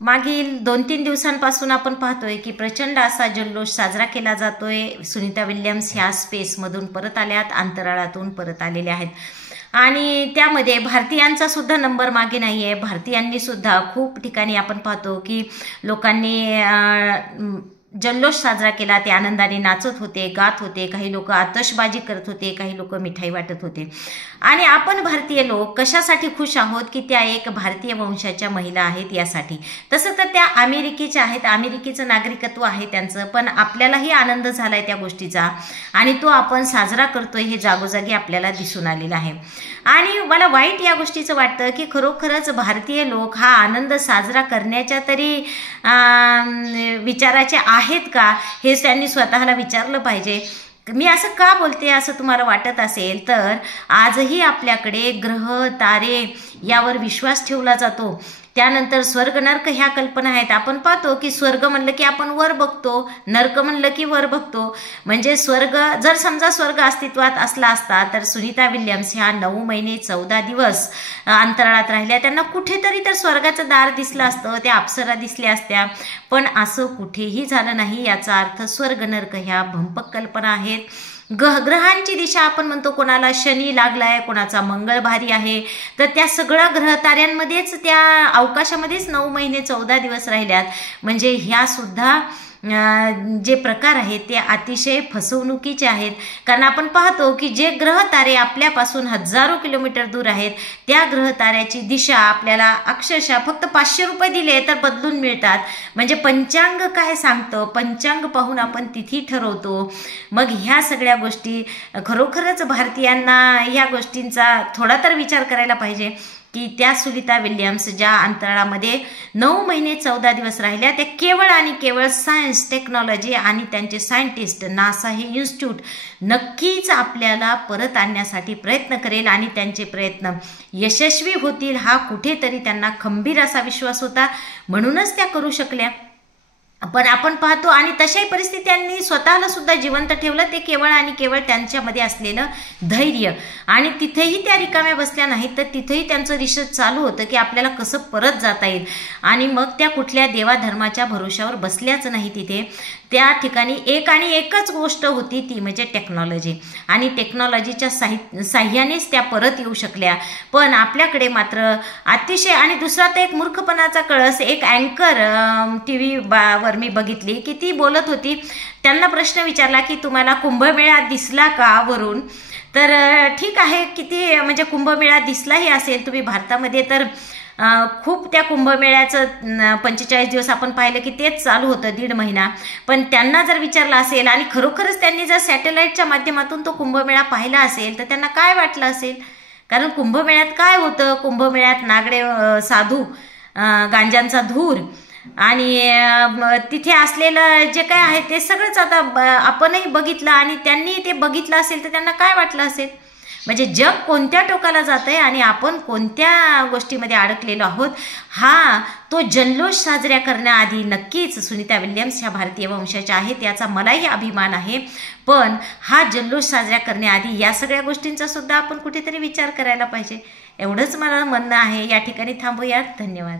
मागील 2-3 दिवसांपासून आपण पाहतोय की प्रचंड असा जल्लोष साजरा केला जातोय। सुनीता विल्यम्स ह्या स्पेसमधून परत आल्यात, अंतराळातून परत आलेल्या आहेत आणि त्यामध्ये भारतीयांचा सुद्धा नंबर मागे नाही आहे। भारतीयांनी सुद्धा खूप ठिकाणी आपण पाहतो की लोकांनी जल्लोष साजरा केला, ते आनंदाने नाचत होते, गात होते, काही लोक आतषबाजी करत होते, काही लोक मिठाई वाटत होते। आणि आपण भारतीय लोक कशासाठी खुश आहोत की त्या एक भारतीय वंशाच्या महिला आहेत यासाठी। तसं तर त्या अमेरिकेच्या आहेत, अमेरिकेचं नागरिकत्व आहे त्यांचं, पण आपल्यालाही आनंद झालाय त्या गोष्टीचा आणि तो आपण साजरा करतोय हे जागोजागी आपल्याला दिसून आलेलं आहे। आणि मला वाईट या गोष्टीचं वाटतं की खरोखरच भारतीय लोक हा आनंद साजरा करण्याच्या तरी विचाराचे आहेत का, हे त्यांनी स्वतःला विचारलं पाहिजे। मी असं का बोलते असं तुम्हाला वाटत असेल तर आजही आपल्याकडे ग्रह तारे यावर विश्वास ठेवला जातो। त्यानंतर स्वर्ग नरक ह्या कल्पना आहेत। आपण पाहतो की स्वर्ग म्हणलं की आपण वर बघतो, नरक म्हणलं की वर बघतो। म्हणजे स्वर्ग जर समजा स्वर्ग अस्तित्वात असला असता तर सुनीता विल्यम्स ह्या 9 महिने 14 दिवस अंतराळात राहिल्या, त्यांना कुठेतरी तर स्वर्गाचं दार दिसलं असतं, त्या अप्सरा दिसल्या असत्या, पण असं कुठेही झालं नाही। याचा अर्थ स्वर्ग नरक ह्या भंपक कल्पना आहेत। ग्रहांची दिशा आपण म्हणतो, कोणाला शनी लागलाय, कोणाचा मंगळ भारी आहे, तर त्या सगळ्या ग्रह ताऱ्यांमध्येच त्या अवकाशामध्येच 9 महिने 14 दिवस राहिल्यात। म्हणजे ह्या सुद्धा जे प्रकार आहेत ते अतिशय फसवणुकीचे आहेत। कारण आपण पाहतो की जे ग्रह तारे आपल्यापासून हजारो किलोमीटर दूर आहेत त्या ग्रह ताऱ्याची दिशा आपल्याला अक्षरशः फक्त 500 रुपये दिले तर बदलून मिळतात। म्हणजे पंचांग काय सांगतं, पंचांग पाहून आपण तिथी ठरवतो। मग ह्या सगळ्या गोष्टी खरोखरच भारतीयांना ह्या गोष्टींचा थोडा तर विचार करायला पाहिजे की त्या सुनीता विल्यम्स ज्या अंतराळामध्ये 9 महिने 14 दिवस राहिल्या, त्या केवळ आणि केवळ सायन्स, टेक्नॉलॉजी आणि त्यांचे सायंटिस्ट, नासा हे इन्स्टिट्यूट नक्कीच आपल्याला परत आणण्यासाठी प्रयत्न करेल आणि त्यांचे प्रयत्न यशस्वी होतील हा कुठेतरी त्यांना खंबीर असा विश्वास होता, म्हणूनच त्या करू शकल्या। पण आपण पाहतो आणि तशाही परिस्थितींनी स्वतःला सुद्धा जिवंत ठेवलं, ते केवळ आणि केवळ त्यांच्यामध्ये असलेलं धैर्य। आणि तिथेही त्या रिकाम्या बसल्या नाहीत, तर तिथेही त्यांचं रिसर्च चालू होतं की आपल्याला कसं परत जाता येईल। आणि मग त्या कुठल्या देवाधर्माच्या भरोशावर बसल्याच नाही, तिथे त्या ठिकाणी एकच गोष्ट होती, ती म्हणजे टेक्नॉलॉजी। आणि टेक्नॉलॉजीच्या साह्यानेच त्या परत येऊ शकल्या। पण आपल्याकडे मात्र अतिशय, आणि दुसरा तर एक मूर्खपणाचा कळस, एक अँकर TV वर मी बघितली की ती बोलत होती, त्यांना प्रश्न विचारला की तुम्हाला कुंभमेळा दिसला का वरून। तर ठीक आहे, किती म्हणजे कुंभमेळा दिसलाही असेल, तुम्ही भारतामध्ये तर खूप त्या कुंभमेळ्याचं 45 दिवस आपण पाहिलं की तेच चालू होतं, 1.5 महिना। पण त्यांना जर विचारलं असेल आणि खरोखरच त्यांनी जर सॅटेलाइटच्या माध्यमातून तो कुंभमेळा पाहिला असेल तर त्यांना काय वाटलं असेल। कारण कुंभमेळ्यात काय होतं, कुंभमेळ्यात नागडे साधू, गांजांचा धूर आणि तिथे असलेलं जे काय आहे ते सगळंच आता आपणही बघितलं आणि त्यांनी ते बघितलं असेल तर त्यांना काय वाटलं असेल। म्हणजे जग कोणत्या टोकाला जातंय आणि आपण कोणत्या गोष्टीमध्ये अडकलेलो आहोत, हा तो जल्लोष साजऱ्या करण्याआधी नक्कीच सुनीता विल्यम्स ह्या भारतीय वंशाच्या आहेत, याचा मलाही अभिमान आहे। पण हा जल्लोष साजरा करण्याआधी या सगळ्या गोष्टींचा सुद्धा आपण कुठेतरी विचार करायला पाहिजे, एवढंच मला म्हणणं आहे। या ठिकाणी थांबूयात, धन्यवाद।